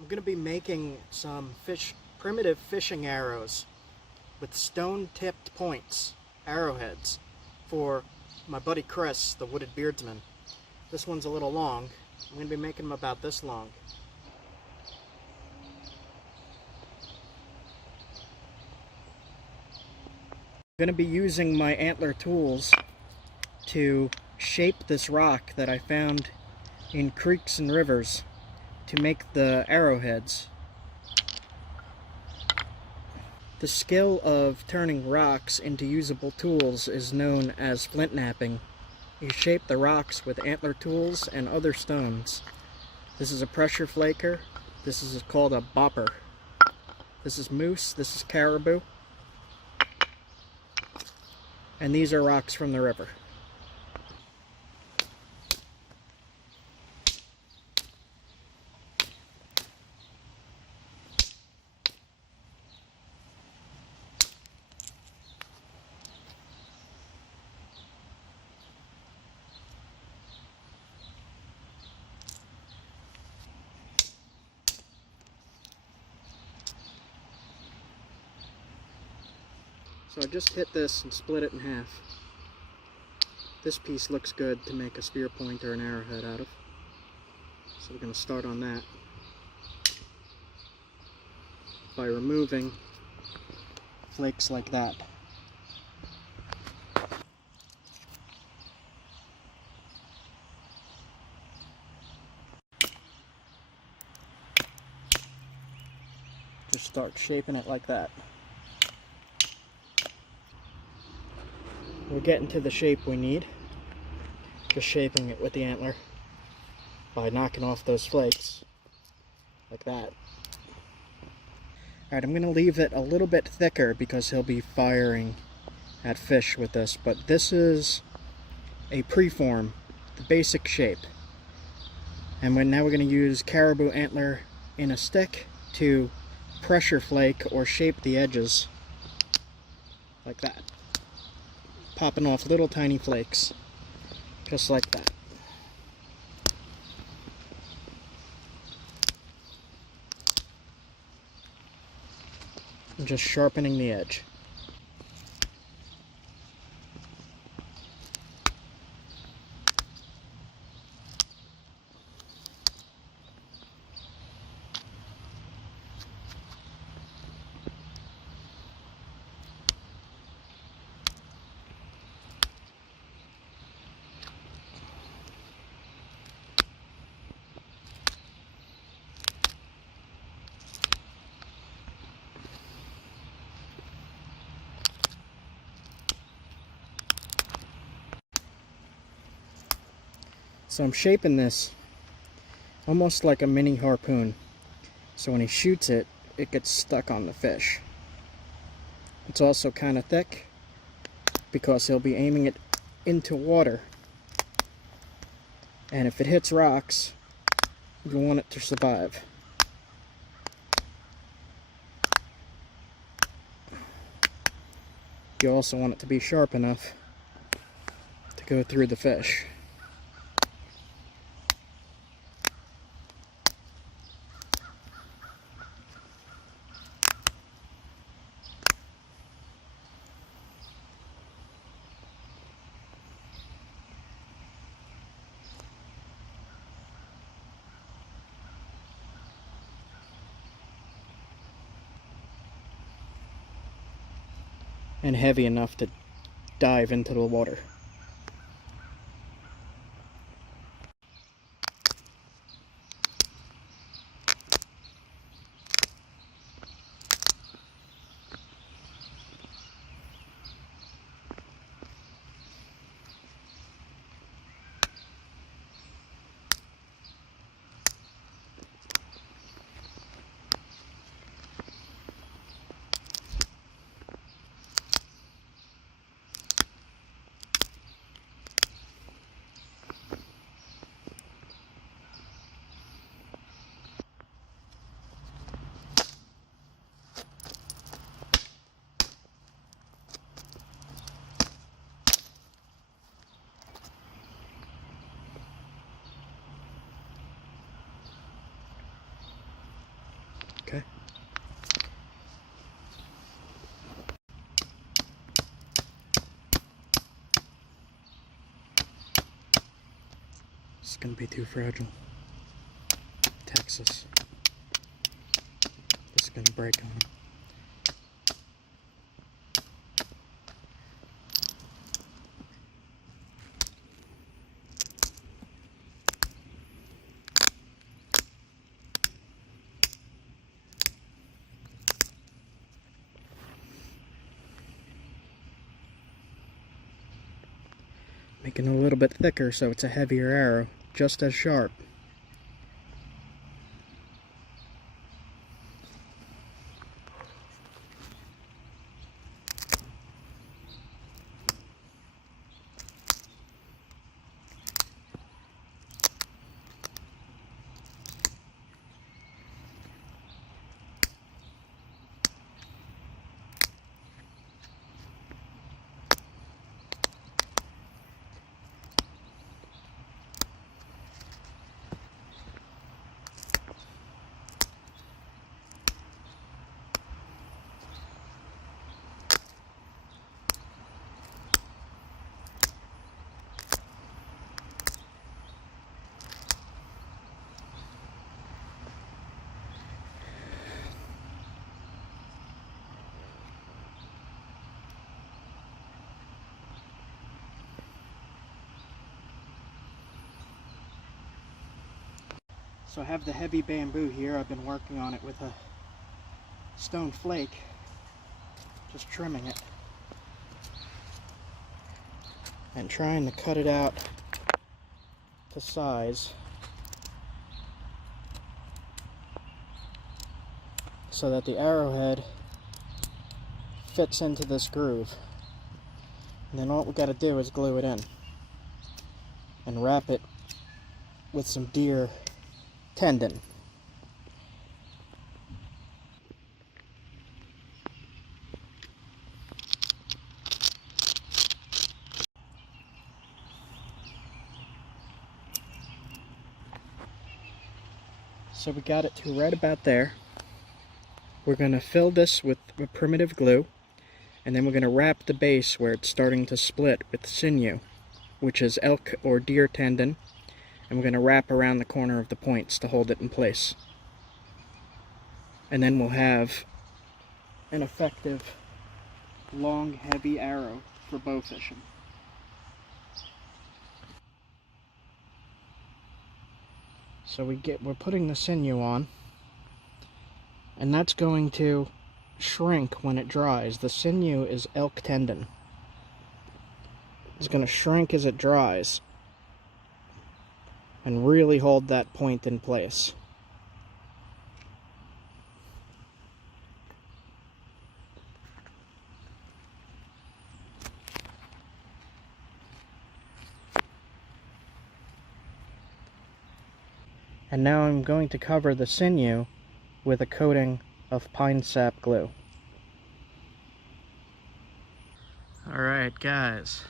I'm going to be making some primitive fishing arrows with stone-tipped points, arrowheads, for my buddy Chris, the Wooded Beardsman. This one's a little long. I'm going to be making them about this long. I'm going to be using my ANTLER tools to shape this rock that I found in creeks and rivers to make the arrowheads. The skill of turning rocks into usable tools is known as flint knapping. You shape the rocks with ANTLER tools and other stones. This is a pressure flaker. This is called a bopper. This is moose. This is caribou. And these are rocks from the river. So I just hit this and split it in half. This piece looks good to make a spear point or an arrowhead out of. So we're going to start on that by removing flakes like that. Just start shaping it like that. We're getting to the shape we need. Just shaping it with the ANTLER by knocking off those flakes like that. Alright, I'm going to leave it a little bit thicker because he'll be firing at fish with this, but this is a preform, the basic shape. And now we're going to use caribou antler in a stick to pressure flake or shape the edges like that. Popping off little tiny flakes, just like that. And just sharpening the edge. So I'm shaping this almost like a mini harpoon. So when he shoots it, it gets stuck on the fish. It's also kind of thick because he'll be aiming it into water. And if it hits rocks, you want it to survive. You also want it to be sharp enough to go through the fish. And heavy enough to dive into the water. It's gonna be too fragile. Texas. This is gonna break on him. Making it a little bit thicker so it's a heavier arrow, just as sharp. So I have the heavy bamboo here. I've been working on it with a stone flake, just trimming it and trying to cut it out to size so that the arrowhead fits into this groove. And then all we got to do is glue it in and wrap it with some deer tendon. So we got it to right about there. We're going to fill this with primitive glue, and then we're going to wrap the base where it's starting to split with sinew, which is elk or deer tendon, and we're going to wrap around the corner of the points to hold it in place. And then we'll have an effective long heavy arrow for bow fishing. So we're putting the sinew on, and that's going to shrink when it dries. The sinew is elk tendon. It's going to shrink as it dries and really hold that point in place. And now I'm going to cover the sinew with a coating of pine sap glue. Alright guys,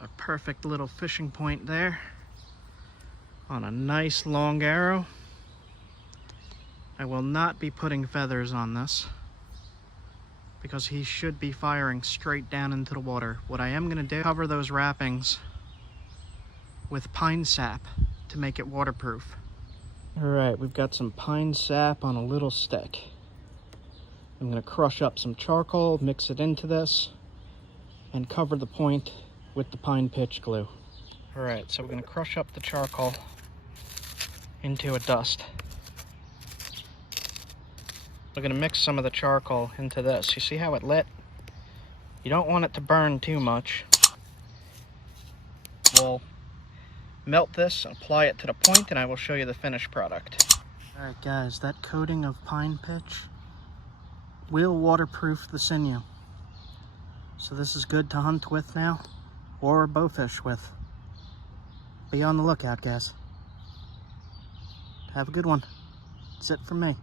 a perfect little fishing point there on a nice long arrow. I will not be putting feathers on this because he should be firing straight down into the water. What I am going to do, cover those wrappings with pine sap to make it waterproof. Alright, we've got some pine sap on a little stick. I'm going to crush up some charcoal, mix it into this, and cover the point with the pine pitch glue. Alright, so we're going to crush up the charcoal into a dust. We're going to mix some of the charcoal into this. You see how it lit? You don't want it to burn too much. We'll melt this and apply it to the point, and I will show you the finished product. Alright guys, that coating of pine pitch will waterproof the sinew. So this is good to hunt with now, or bowfish with. Be on the lookout, guys. Have a good one. That's it from me.